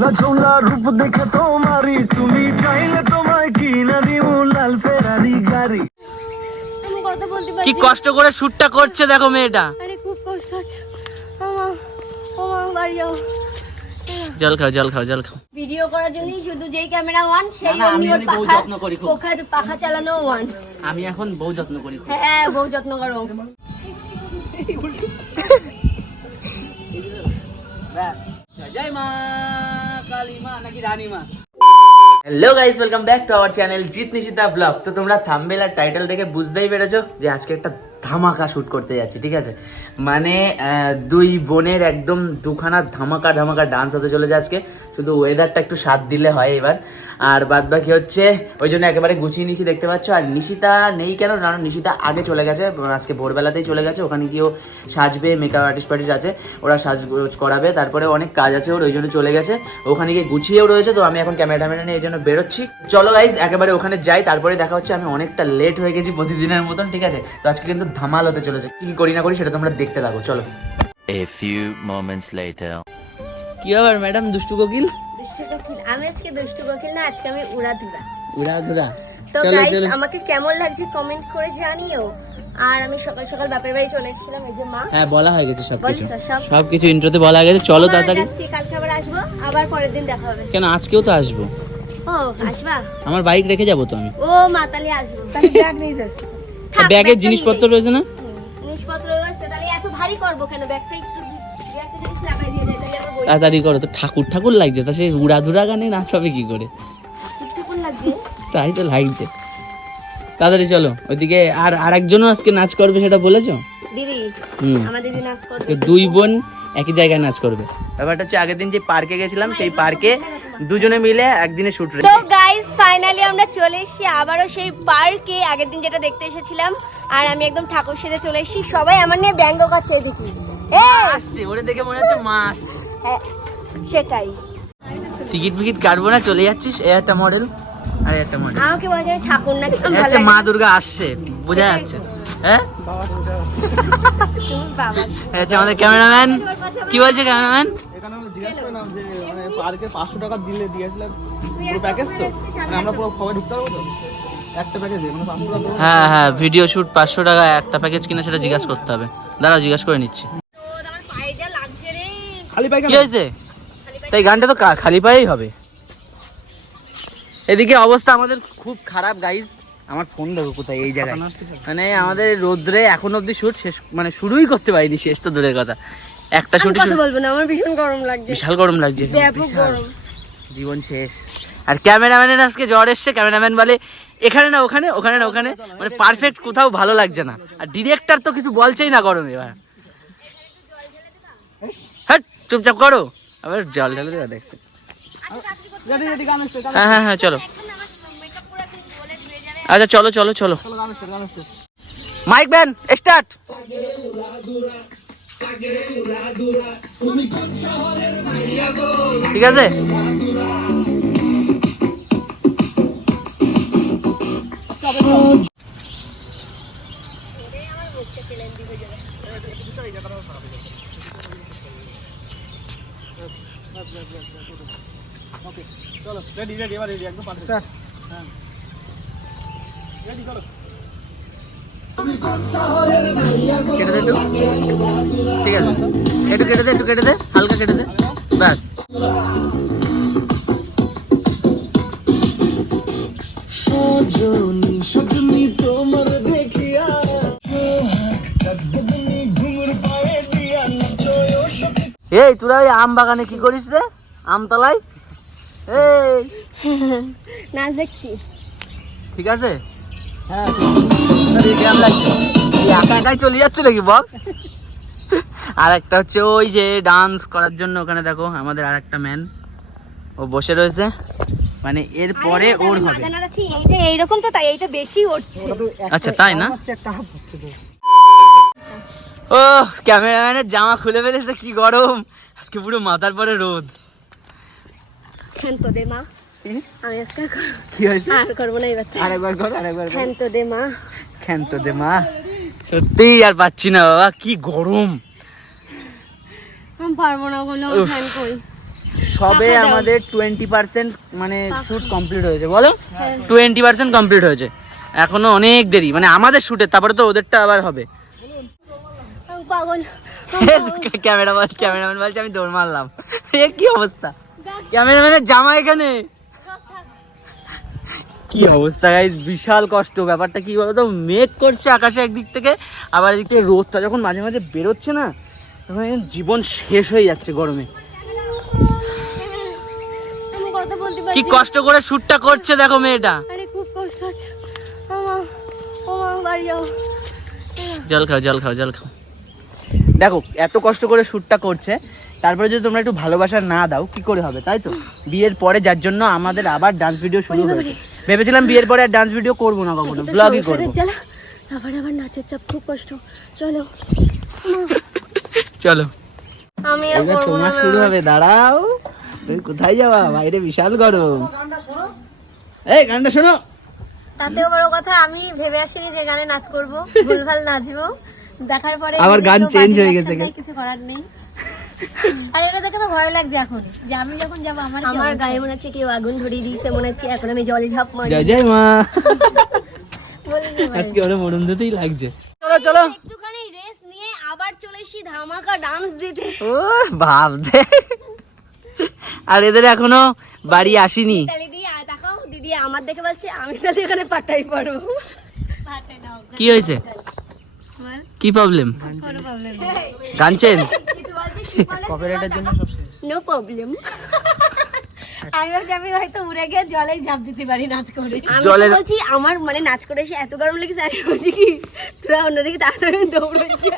ঝোলা ঝোলা রূপ দেখে তোমারি তুমি চাইলে তোমায় কিনা দিও লাল ফেরারি গাড়ি। আমি কথা বলতে কি কষ্ট করে শুটটা করছে দেখো মেয়েটা। আরে খুব কষ্ট আমার বাড়ি যাও। জল খাও জল খাও জল খাও। ভিডিও করার জন্যই শুধু যেই ক্যামেরা ওয়ান সেই আমি বউ যত্ন করি খুব। পাখা পাখা চালানো ওয়ান। আমি এখন বউ যত্ন করি হ্যাঁ বউ যত্ন করো। জয় মা। Hello guys welcome back to our channel Jeet Nishita vlog তো তোমরা থাম্বেল আর টাইটেল দেখে বুঝতেই পেরেছ যে আজকে একটা ধামাকা শ্যুট করতে যাচ্ছি, ঠিক আছে? মানে দুই বোনের একদম দুখানা ধামাকা ধামাকা ডান্স হতে চলেছে আজকে। শুধু ওয়েদারটা একটু সাথ দিলে হয় এবার। আর বাদ বাকি হচ্ছে, ওই জন্য একেবারে গুছিয়ে নিয়েছি, দেখতে পাচ্ছ। আর নিশিতা নেই কেন? না নিশিতা আগে চলে গেছে আজকে ভোরবেলাতেই চলে গেছে। ওখানে গিয়েও সাজবে মেকআপ আর্টিস্ট ফার্টিস্ট আছে, ওরা সাজগোজ করাবে। তারপরে অনেক কাজ আছে ওর, ওই জন্য চলে গেছে। ওখানে গিয়ে গুছিয়েও রয়েছে, তো আমি এখন ক্যামেরা ট্যামেরা নিয়ে এই জন্য বেরোচ্ছি। চলো গাইজ একেবারে ওখানে যাই, তারপরে দেখা হচ্ছে আমি অনেকটা লেট হয়ে গেছি প্রতিদিনের মতন, ঠিক আছে? তো আজকে কিন্তু ধামাল হতে চলেছে। কি কি করি না করি সেটা তোমরা দেখতে থাকো, চলো। A few moments later. কি আবার ম্যাডাম দুষ্টু কোকিল? দুষ্টু কোকিল। আমি আজকে দুষ্টু কোকিল না আজকে আমি উড়াধুরা। উড়া ধুরা তো গাইস আমাকে কেমন লাগছে কমেন্ট করে জানিও। আর আমি সকাল সকাল বাপের বাড়ি চলে এসেছিলাম এই যে মা। হ্যাঁ বলা হয়ে গেছে সব বলিস কিছু সব সব কিছু ইন্ট্রোতে বলা হয়ে গেছে। চলো মা, তাড়াতাড়ি। যাচ্ছি, কালকে আবার আসব আবার পরের দিন দেখা হবে। কেন আজকেও তো আসব? ও আসবা? আমার বাইক রেখে যাব তো আমি। ও মাতালি আসব। তাহলে ব্যাগ নিয়ে যাচ্ছি থাক, ব্যাগের জিনিসপত্র রয়েছে না? জিনিসপত্র রয়েছে তাহলে এত ভারী করব কেন? ব্যাগটা একটু তাড়াতাড়ি করো তো ঠাকুর ঠাকুর লাগছে তা সেই উড়াধুরা গানে নাচ হবে কি করে? তাই তো লাগছে। তাড়াতাড়ি চলো ওইদিকে আর আরেকজনও আজকে নাচ করবে সেটা বলেছ? দিদি হুম। আমার দিদি নাচ করবে। আজকে দুই বোন একই জায়গায় নাচ করবে। ব্যাপারটা হচ্ছে আগের দিন যে পার্কে গেছিলাম সেই পার্কে দুজনে মিলে একদিনে শুট তো গাইস ফাইনালি আমরা চলে এসেছি আবারও সেই পার্কে। আগের দিন যেটা দেখতে এসেছিলাম আর আমি একদম ঠাকুর সেজে চলে এসেছি। সবাই আমার নিয়ে ব্যঙ্গ করছে এদিকে। আসছে ওরে দেখে মনে হচ্ছে মা আসছে। হ্যাঁ, সেটাই। টিকিট ফিকিট কাটবো না চলে যাচ্ছিস এই একটা মডেল আর একটা মডেল আমাকে বলছে ঠাকুর নাকি আমি হচ্ছে মা দুর্গা আসছে বোঝা যাচ্ছে। হ্যাঁ? এই হচ্ছে আমাদের ক্যামেরাম্যান। কি বলছে ক্যামেরাম্যান? এখানে আমি জিজ্ঞেস করলাম যে মানে পার্কে পাঁচশো টাকা দিলে দিয়েছিলেন পুরো প্যাকেজ তো? মানে আমরা পুরো খবর ঢুকতে পারব তো? একটা প্যাকেজ দিয়ে মানে দেবো হ্যাঁ হ্যাঁ ভিডিও শুট পাঁচশো টাকা একটা প্যাকেজ কিনে সেটা জিজ্ঞাসা করতে হবে। দাঁড়াও জিজ্ঞাসা করে নিচ্ছি। কি হয়েছে? তাই গানটা তো খালি পায়েই হবে। এদিকে অবস্থা আমাদের খুব খারাপ গাইজ আমার ফোন দেখো কোথায় এই জায়গায়। মানে আমাদের রোদ্রে এখন অবধি শুট শেষ মানে শুরুই করতে পারিনি শেষ তো দূরের কথা। একটা শুট কথা বলব না আমার ভীষণ গরম লাগছে। বিশাল গরম লাগছে। ব্যাপক বিশাল। গরম। জীবন শেষ। আর ক্যামেরাম্যানের আজকে জ্বর এসছে ক্যামেরাম্যান বলে এখানে না ওখানে ওখানে না ওখানে। মানে পারফেক্ট কোথাও ভালো লাগছে না। আর ডিরেক্টর তো কিছু বলছেই না গরমে এবার। হ্যাট চুপচাপ করো। আবার জল ঢালে দেওয়া দেখছে। হ্যাঁ হ্যাঁ হ্যাঁ চলো। আচ্ছা চলো চলো চলো। Mic ban, start. ঠিক আছে? চলো রেডি রেডি রেডি একদম স্যার। হ্যাঁ কেটে দে ঠিক আছে। একটু কেটে দে, একটু কেটে দে, হালকা কেটে দে। ব্যাস। এই তোরা ওই আম বাগানে কি করিস রে? আমতলায়? এই। নাচ দেখছি। ঠিক আছে? হ্যাঁ। কেমন লাগছে। একা একাই চলে যাচ্ছে নাকি বল? আর একটা হচ্ছে ওই যে ডান্স করার জন্য ওখানে দেখো আমাদের আর একটা ম্যান ও বসে রয়েছে। মানে এর পরে ওর হবে। এইটা এইরকম তো তাই এইটা বেশি উঠছে আচ্ছা তাই না? ও ক্যামেরাম্যানের জামা খুলে ফেলেছে কি গরম। আজকে পুরো মাথার পরে রোদ। ক্ষান্ত দে মা। আমি আজকে কি হয়েছে? আর করব না এবার আরেকবার কর আরেকবার ক্ষান্ত দে মা। ক্ষান্ত দে মা। সত্যি আর পাচ্ছি না বাবা কি গরম। পারব না কোনো ফ্যান কই? সবে আমাদের টোয়েন্টি পার্সেন্ট মানে শ্যুট কমপ্লিট হয়েছে বলো? টোয়েন্টি পার্সেন্ট কমপ্লিট হয়েছে। এখনও অনেক দেরি মানে আমাদের শ্যুটের তারপরে তো ওদেরটা আবার হবে। পাগল। ক্যামেরা বল ক্যামেরাম্যান বলছে আমি দৌড় মারলাম। এ কি অবস্থা? ক্যামেরাম্যানের জামা এখানে? কি অবস্থা গাইজ বিশাল কষ্ট। ব্যাপারটা কি বলতো? মেঘ করছে আকাশে একদিক থেকে আবার এদিক থেকে রোদটা যখন মাঝে মাঝে বেরোচ্ছে না তখন জীবন শেষ হয়ে যাচ্ছে গরমে। কি কষ্ট করে শ্যুটটা করছে দেখো মেয়েটা। জল খাও জল খাও জল খাও। দেখো এত কষ্ট করে শ্যুটটা করছে তারপরে যদি তোমরা একটু ভালোবাসা না দাও কি করে হবে তাই তো? বিয়ের পরে যার জন্য আমাদের আবার ডান্স ভিডিও শুরু হয়েছে। ভেবেছিলাম বিয়ের পরে আর ডান্স ভিডিও করব না কখনো ব্লগই করব। তারপরে আবার নাচের চাপ খুব কষ্ট। চলো। চলো। আমি আর এবার না তোমার শুরু হবে দাঁড়াও। তুমি কোথায় যাবা? বাইরে বিশাল গরম। এই গানটা শোনো। তাতেও বড় কথা আমি ভেবে আসিনি যে গানে নাচ করব। ভুলভাল নাচবো। দেখার পরে আবার গান বাজে হয়ে গেছে কিছু করার নেই। আর এটা দেখে তো ভয় লাগছে এখন যে আমি যখন যাব আমার আমার গায়ে মনে হচ্ছে কেউ আগুন ধরিয়ে দিয়েছে মনে হচ্ছে এখন আমি জলে ঝাঁপ মারি জয় জয় মা। আজকে ওরা মরণ দিতেই লাগছে। চলো চলো। একটুখানি রেস্ট নিয়ে আবার চলে এসেছি ধামাকা ডান্স দিতে। ও ভাব দে আর এদের এখনও বাড়ি আসেনি। দিদি আর দেখাও। দিদি আমার দেখে বলছে আমি তাহলে এখানে পাঠাই দাও কি হয়েছে? কি প্রবলেম গান চেঞ্জ কপিরাইটের জন্য সব শেষ। নো প্রবলেম আমি আমি হয়তো উড়ে গিয়ে জলে ঝাঁপ দিতে পারি নাচ করে। আমি বলছি আমার মানে নাচ করে এসে এত গরম লেগেছে আমি বলছি কি তোরা অন্যদিকে তাড়াতাড়ি দৌড়ে গিয়ে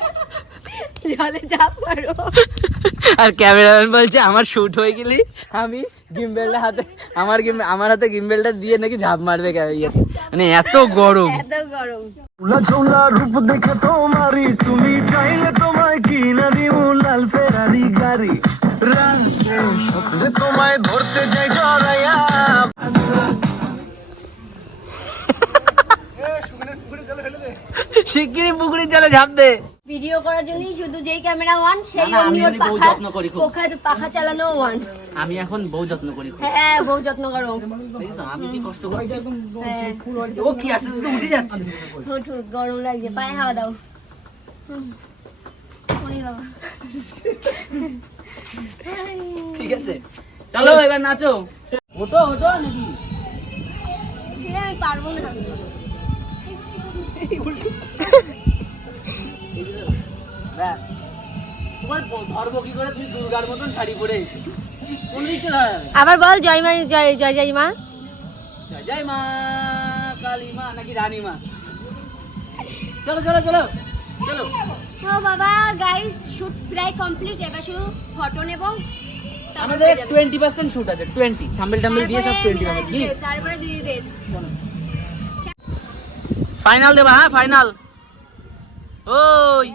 জলে ঝাঁপ মারো। আর ক্যামেরাম্যান বলছে আমার শুট হয়ে গেলি। আমি গিম্বেলটা হাতে আমার গিম- আমার হাতে গিম্বেলটা দিয়ে নাকি ঝাঁপ মারবে ক্যা- মানে এত গরম। এত গরম। ঝোলা রূপ দেখে তোমারি তুমি চাইলে তোমায় কিনা দিব লাল ফেরারি গাড়ি। তোমায় ধরতে যাই জড়াইয়া শিগগিরই পুকুরের জলে ঝাঁপ দে। ভিডিও করার জন্যই শুধু যেই ক্যামেরা ওয়ান সেই আমি বউ পাখা যত্ন করি খুব। পোখা পাখা চালানো ওয়ান। আমি এখন বউ যত্ন করি খুব। হ্যাঁ বউ যত্ন করো। আমি কি কষ্ট করছি? হ্যাঁ। ও কি আস্তে আস্তে উঠে যাচ্ছে? হুট হুট গরম লাগছে পায়ে হাওয়া দাও। ঠিক আছে। চলো এবার নাচো। ওটো ওটো নাকি? আমি পারব না। ব্যাস। তোমার ব- কি করে? তুমি দুর্গার মতন শাড়ি পরে এসে। কোন দিক ধরা যাবে? আবার বল জয় মা জয় জয় জয় মা। জয় জয় মা কালী মা নাকি রানী মা? চলো চলো চলো চলো। ও বাবা গাইস শুট প্রায় কমপ্লিট এবার শুধু ফটো নেব। আমাদের শুট আছে টোয়েন্টি থাম্বেল টাম্বেল দিয়ে সব তারপরে ফাইনাল দেবা হ্যাঁ ফাইনাল ওই।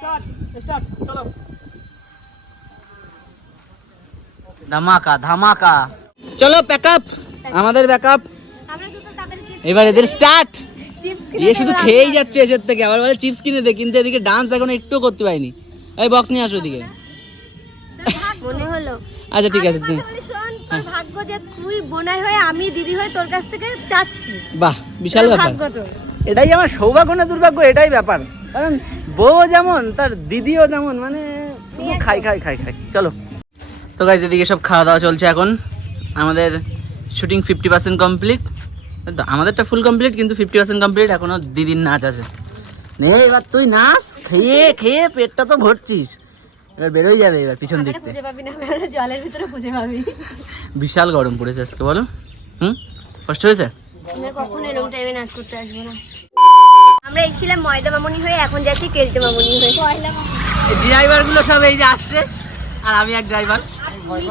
ধামাকা ধামাকা। চলো প্যাকআপ আমাদের ব্যাকআপ আমরা দুটো তাড়াতাড়ি চিপস এবার এদের স্টার্ট এ শুধু খেয়েই যাচ্ছে এসের থেকে আবার বলে চিপস কিনে দে কিন্তু এদিকে ডান্স এখন একটু করতে পারিনি। এই বক্স নিয়ে আসো এদিকে। মনে হলো। আচ্ছা ঠিক আছে তোর ভাগ্য যে তুই বোনাই হয়ে আমি দিদি হয়ে তোর কাছ থেকে চাচ্ছি। বাহ বিশাল ব্যাপার। এটাই আমার সৌভাগ্য না দুর্ভাগ্য এটাই ব্যাপার। কারণ বউ যেমন তার দিদিও যেমন মানে শুধু খাই খাই খাই খাই। চলো। তো গাইজ এদিকে সব খাওয়া দাওয়া চলছে এখন। আমাদের শুটিং ফিফটি পার্সেন্ট কমপ্লিট আমাদেরটা ফুল কমপ্লিট কিন্তু ফিফটি পার্সেন্ট কমপ্লিট এখনও দিদির নাচ আছে। নে এবার তুই নাচ খেয়ে খেয়ে পেটটা তো ভরছিস। এবার বেরোই যাবে এবার পিছন দিক থেকে জলের ভিতরে খুঁজে পাবি। বিশাল গরম পড়েছে আজকে বলো। হুম? কষ্ট হয়েছে? কখনো এরকম টাইমে নাচ করতে আসব না। আমরা এসেছিলাম ময়দা মামনি হয়ে এখন যাচ্ছি কেলটে মামনি হয়ে। ড্রাইভারগুলো সব এই যে আসছে আর আমি এক ড্রাইভার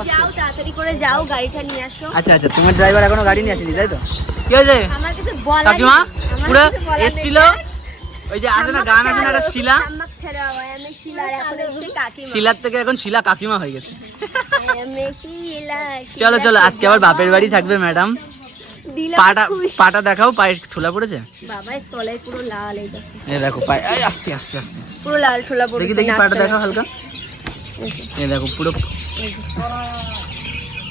যাও তাড়াতাড়ি করে যাও গাড়িটা নিয়ে আসো। আচ্ছা আচ্ছা তোমার ড্রাইভার এখনও গাড়ি নিয়ে আসেনি তাই তো? কি হয়েছে? আমার কিছু বলার কাকিমা পুরো। এসছিল ওই যে আছে না গান আছে না একটা শিলা। আমাক ছাড়া আমি শিলার এখন এসে কাকিমা। শিলার থেকে এখন শিলা কাকিমা হয়ে গেছে। চলো চলো আজকে আবার বাপের বাড়ি থাকবে ম্যাডাম পাটা। পাটা দেখাও পায়ে ঠোলা পড়েছে? বাবার তলায় পুরো লাল এই দেখো। এই দেখো পায়ে আস্তে আস্তে আস্তে। পুরো লাল ঠোলা পড়েছে দেখি দেখি পাটা দেখাও হালকা। এই দেখো পুরো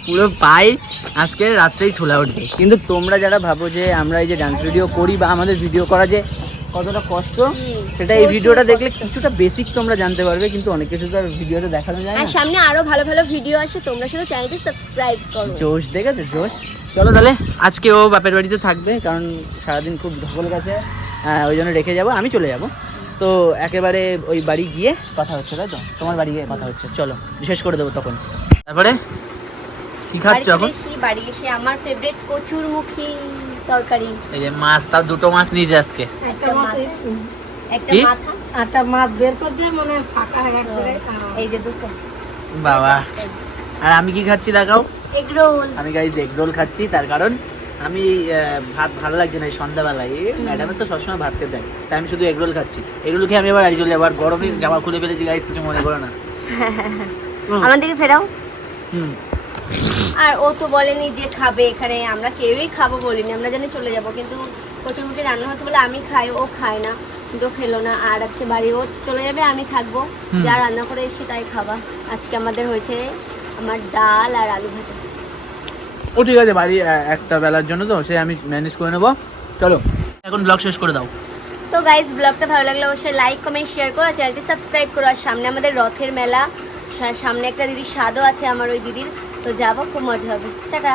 পুরো পাই আজকে রাত্রেই ঠোলা উঠবে। কিন্তু তোমরা যারা ভাবো যে আমরা এই যে ডান্স ভিডিও করি বা আমাদের ভিডিও করা যে কতটা কষ্ট সেটা এই ভিডিওটা দেখলে কিছুটা বেসিক তোমরা জানতে পারবে কিন্তু অনেক কিছু তো ভিডিওতে দেখানো যায় আর না। সামনে আরও ভালো ভালো ভিডিও আসে তোমরা শুধু চ্যানেলটি সাবস্ক্রাইব করো। জোশ দেখেছ? জোশ? চলো তাহলে আজকে ও বাপের বাড়িতে থাকবে কারণ সারাদিন খুব ধকল গেছে। আহ, ওই জন্য রেখে যাব আমি চলে যাব। তো একেবারে ওই বাড়ি গিয়ে কথা হচ্ছে তাই তো? তোমার বাড়ি গিয়ে কথা হচ্ছে চলো শেষ করে দেবো তখন। তারপরে? কি খাচ্ছ এখন? বাড়ি এসে আমার ফেভারিট কচুর মুখী তরকারি। এই যে মাছ তাও দুটো মাছ নিয়েছে আজকে। একটা মাথা। একটা মাথা। আটা মাছ বের করে দিয়ে মানে ফাঁকা হয়ে গেছে। এই যে দুটো। বাবা। আর আমি কি খাচ্ছি দেখাও? আমি গাইজ এগ রোল খাচ্ছি তার কারণ আমি ভাত ভালো লাগছে না এই সন্ধ্যাবেলায়। ম্যাডামের তো সবসময় ভাত খেতে দেয় তাই আমি শুধু এগ রোল খাচ্ছি। এগ রোল খেয়ে আমি এবার বাড়ি চলে যাব আর গরমে জামা খুলে ফেলেছি গাইজ কিছু মনে করো না। ফেরাও। হুম। আর ও তো বলেনি যে খাবে এখানে আমরা কেউই খাব বলিনি আমরা জানি চলে যাব কিন্তু কচুর মুখে রান্না হচ্ছে বলে আমি খাই ও খায় না কিন্তু খেলো না। আর হচ্ছে বাড়ি ও চলে যাবে আমি থাকব। যা রান্না করে এসে তাই খাবা। আজকে আমাদের হয়েছে আমার ডাল আর আলু ভাজা। ও ঠিক আছে বাড়ি একটা বেলার জন্য তো সে আমি ম্যানেজ করে নেব। চলো এখন ব্লগ শেষ করে দাও। তো গাইজ ব্লগটা ভালো লাগলে অবশ্যই লাইক কমেন্ট শেয়ার করো আর চ্যানেলটি সাবস্ক্রাইব করো। আর সামনে আমাদের রথের মেলা সামনে একটা দিদির স্বাদও আছে আমার ওই দিদির। তো যাব খুব মজা হবে। টাটা!